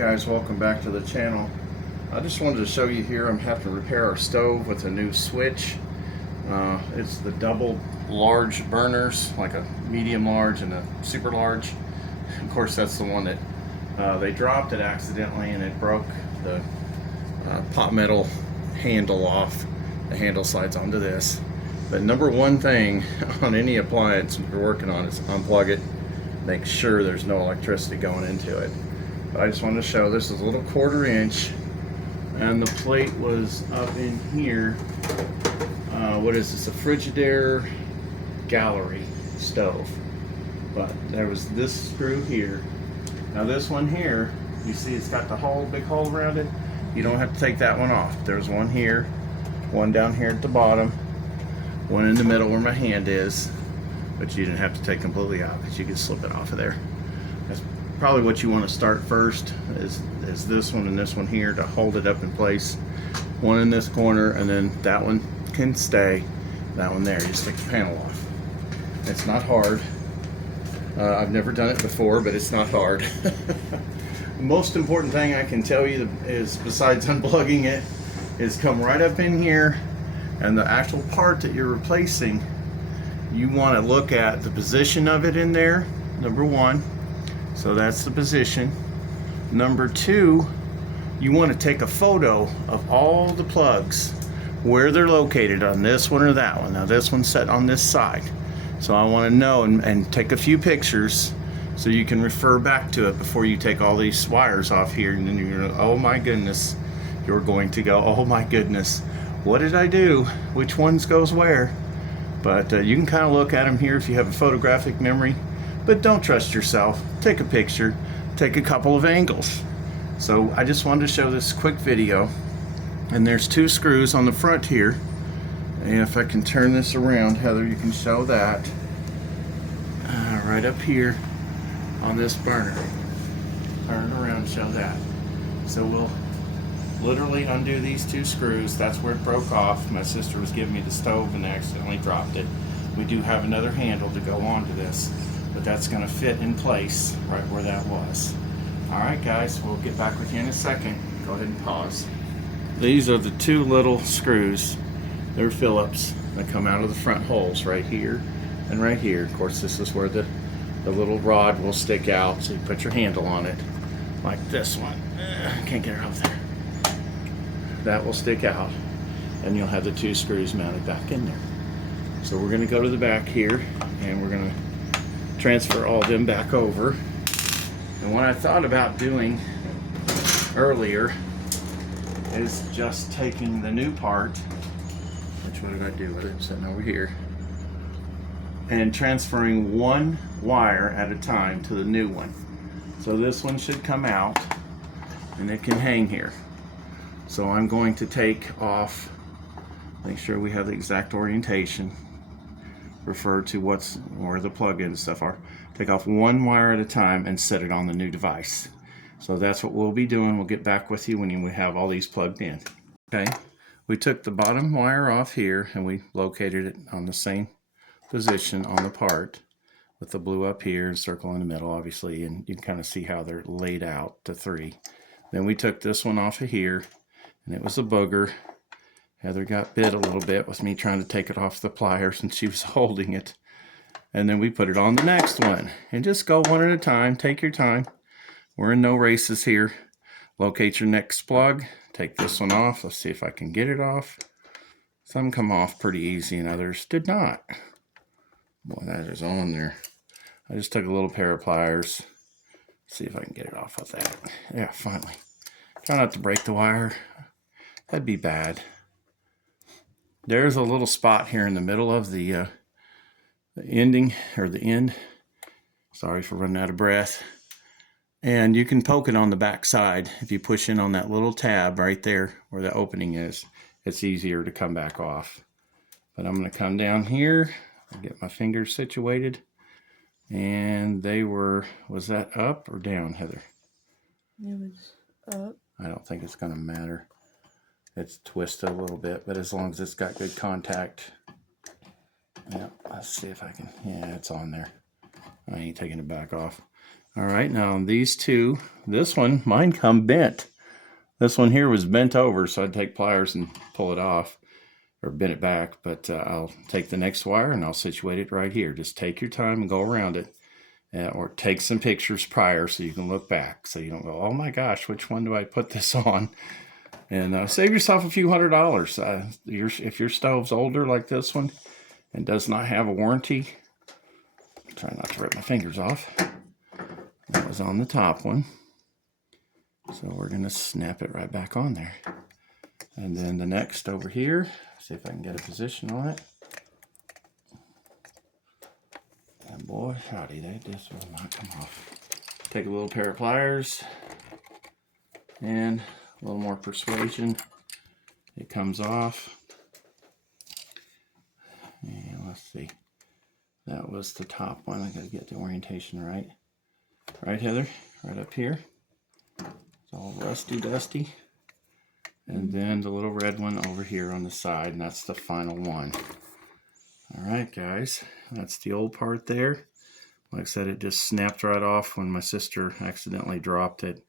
Guys, welcome back to the channel. I just wanted to show you here I'm having to repair our stove with a new switch. It's the double large burners, like a medium large and a super large. Of course, that's the one that they dropped it accidentally and it broke the pot metal handle off. The handle slides onto this. The number one thing on any appliance you're working on is unplug it, make sure there's no electricity going into it. But I just wanted to show this is a little 1/4 inch, and the plate was up in here. What is this? A Frigidaire gallery stove. But there was this screw here. Now this one here, you see it's got the hole, big hole around it. You don't have to take that one off. There's one here, one down here at the bottom, one in the middle where my hand is, but you didn't have to take completely out because you can slip it off of there. That's probably what you want to start first is this one and this one here to hold it up in place. One in this corner, and then that one can stay. That one there, you just take the panel off. It's not hard. I've never done it before, but it's not hard. The most important thing I can tell you is, besides unplugging it, is come right up in here, and the actual part that you're replacing, you want to look at the position of it in there, number one. So that's the position. Number two, you want to take a photo of all the plugs, where they're located on this one or that one. Now this one's set on this side, so I want to know and take a few pictures so you can refer back to it before you take all these wires off here, and then you're gonna, oh my goodness, you're going to go, oh my goodness, what did I do? Which ones goes where? But you can kind of look at them here if you have a photographic memory, but don't trust yourself. Take a picture, take a couple of angles. So I just wanted to show this quick video, and there's 2 screws on the front here, and if I can turn this around, Heather, you can show that right up here on this burner. Turn it around, show that. So we'll literally undo these 2 screws. That's where it broke off. My sister was giving me the stove and accidentally dropped it. We do have another handle to go onto this, but that's going to fit in place right where that was. Alright guys, we'll get back with you in a second. Go ahead and pause. These are the 2 little screws. They're Phillips that come out of the front holes right here and right here. Of course, this is where the little rod will stick out, so you put your handle on it like this one. Can't get it off there. That will stick out, and you'll have the 2 screws mounted back in there. So we're going to go to the back here, and we're going to transfer all of them back over. And what I thought about doing earlier is just taking the new part, which what did I do with it? It's sitting over here, and transferring 1 wire at a time to the new one. So this one should come out and it can hang here. So I'm going to take off, make sure we have the exact orientation, refer to where the plug-ins stuff are. Take off 1 wire at a time and set it on the new device. So that's what we'll be doing. We'll get back with you when we have all these plugged in. Okay, we took the bottom wire off here and we located it on the same position on the part, with the blue up here and circle in the middle, obviously, and you can kind of see how they're laid out to 3. Then we took this one off of here, and it was a booger. Heather got bit a little bit with me trying to take it off the pliers, and she was holding it. And then we put it on the next one, and just go one at a time. Take your time. We're in no races here. Locate your next plug. Take this one off. Let's see if I can get it off. Some come off pretty easy and others did not. Boy, that is on there. I just took a little pair of pliers. See if I can get it off with that. Yeah, finally. Try not to break the wire. That'd be bad. There's a little spot here in the middle of the ending, or the end. Sorry for running out of breath. And you can poke it on the back side. If you push in on that little tab right there where the opening is, it's easier to come back off. But I'm going to come down here and get my fingers situated. And they were, was that up or down, Heather? It was up. I don't think it's going to matter. It's twisted a little bit, but as long as it's got good contact. Yeah, let's see if I can, yeah, it's on there. I ain't taking it back off. All right, now these two, this one, mine come bent. This one here was bent over, so I'd take pliers and pull it off, or bend it back, but I'll take the next wire and I'll situate it right here. Just take your time and go around it, or take some pictures prior so you can look back, so you don't go, oh my gosh, which one do I put this on? And save yourself a few $100s. If your stove's older like this one and does not have a warranty, try not to rip my fingers off. That was on the top one. So we're going to snap it right back on there. And then the next over here, see if I can get a position on it. And boy, howdy, this will not come off. Take a little pair of pliers and a little more persuasion. It comes off. And let's see. That was the top one. I got to get the orientation right. Right, Heather? Right up here. It's all rusty dusty. And then the little red one over here on the side, and that's the final one. All right, guys, that's the old part there. Like I said, it just snapped right off when my sister accidentally dropped it.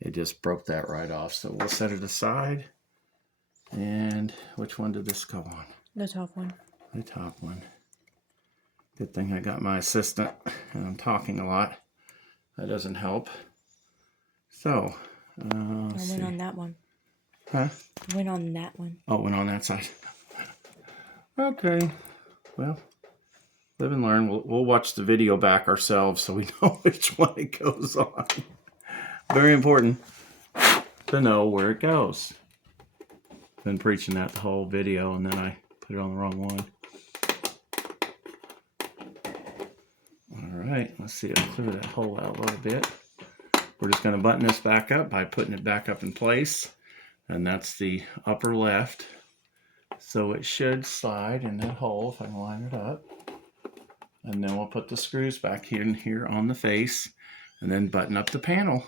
It just broke that right off. So we'll set it aside. And which one did this go on? The top one. The top one. Good thing I got my assistant, and I'm talking a lot. That doesn't help. So, I went on that one. Huh? I went on that one. Oh, it went on that side. Okay. Well, live and learn. We'll watch the video back ourselves so we know which one it goes on. Very important to know where it goes. Been preaching that the whole video, and then I put it on the wrong one. All right, let's see. I'll clear that hole out a little bit. We're just going to button this back up by putting it back up in place. And that's the upper left. So it should slide in that hole if I can line it up. And then we'll put the screws back in here on the face and then button up the panel.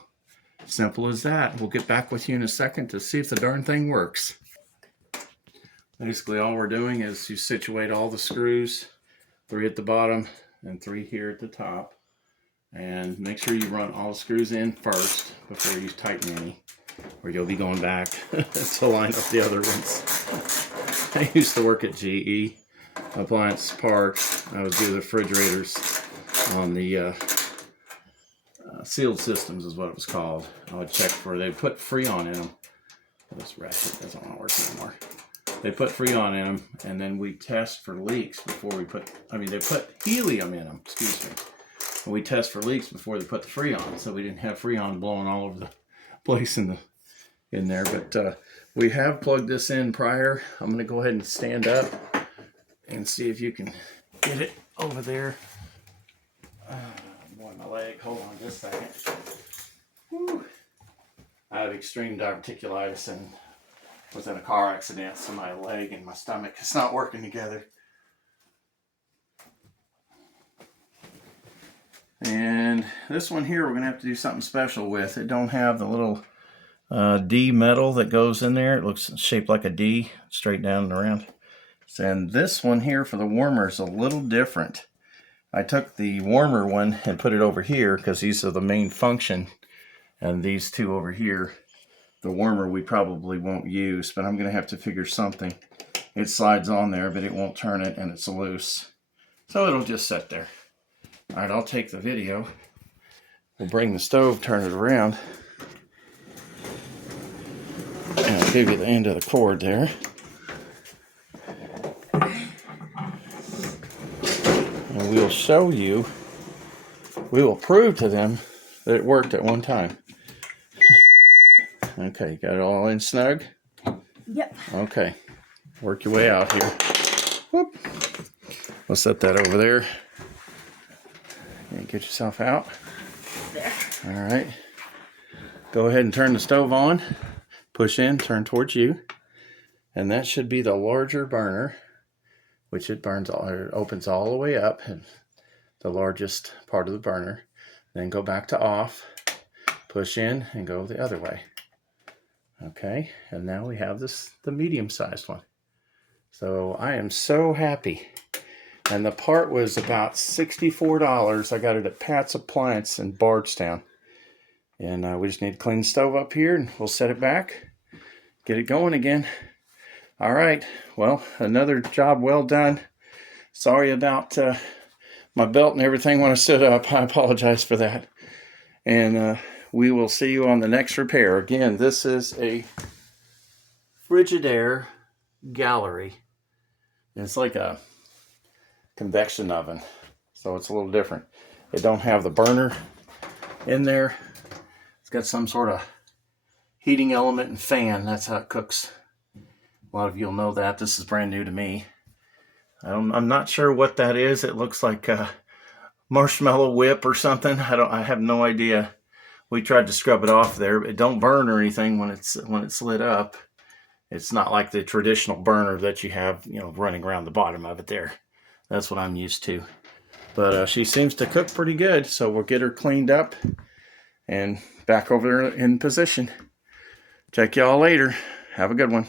Simple as that. We'll get back with you in a second to see if the darn thing works. Basically all we're doing is you situate all the screws, 3 at the bottom and 3 here at the top. And make sure you run all the screws in first before you tighten any, or you'll be going back to line up the other ones. I used to work at GE Appliance Parts. I would do the refrigerators on the sealed systems is what it was called. I would check for, they put Freon in them. This ratchet doesn't want to work anymore. They put Freon in them, and then we test for leaks before we put, they put helium in them, excuse me. And we test for leaks before they put the Freon, so we didn't have Freon blowing all over the place in there. But we have plugged this in prior. I'm going to go ahead and stand up and see if you can get it over there. Boy, my leg. Hold on just a second. Whew. I have extreme diverticulitis and was in a car accident, so my leg and my stomach is not working together. And this one here, we're going to have to do something special with. It don't have the little D metal that goes in there. It looks shaped like a D, straight down and around. And this one here for the warmer is a little different. I took the warmer one and put it over here because these are the main function. And these two over here, the warmer we probably won't use, but I'm going to have to figure something. It slides on there, but it won't turn it, and it's loose. So it'll just sit there. All right, I'll take the video. We'll bring the stove, turn it around. And I'll give you the end of the cord there. And we'll show you, we will prove to them that it worked at one time. Okay, got it all in snug? Yep. Okay, work your way out here. Whoop. We'll set that over there. And get yourself out. There. All right. Go ahead and turn the stove on. Push in, turn towards you. And that should be the larger burner, which it opens all the way up, and the largest part of the burner. Then go back to off, push in, and go the other way. Okay, and now we have the medium-sized one. So I am so happy And the part was about $64. I got it at Pat's Appliance in Bardstown. And we just need to clean the stove up here, and we'll set it back, get it going again. All right, well, another job well done. Sorry about my belt and everything when I stood up. I apologize for that. And we will see you on the next repair. Again, this is a Frigidaire gallery. It's like a convection oven, so it's a little different. It don't have the burner in there. It's got some sort of heating element and fan. That's how it cooks. A lot of you'll know that. This is brand new to me. I'm not sure what that is. It looks like a marshmallow whip or something. I have no idea. We tried to scrub it off there. It don't burn or anything when it's lit up. It's not like the traditional burner that you have, running around the bottom of it there. That's what I'm used to. But she seems to cook pretty good, so we'll get her cleaned up and back over there in position. Check y'all later. Have a good one.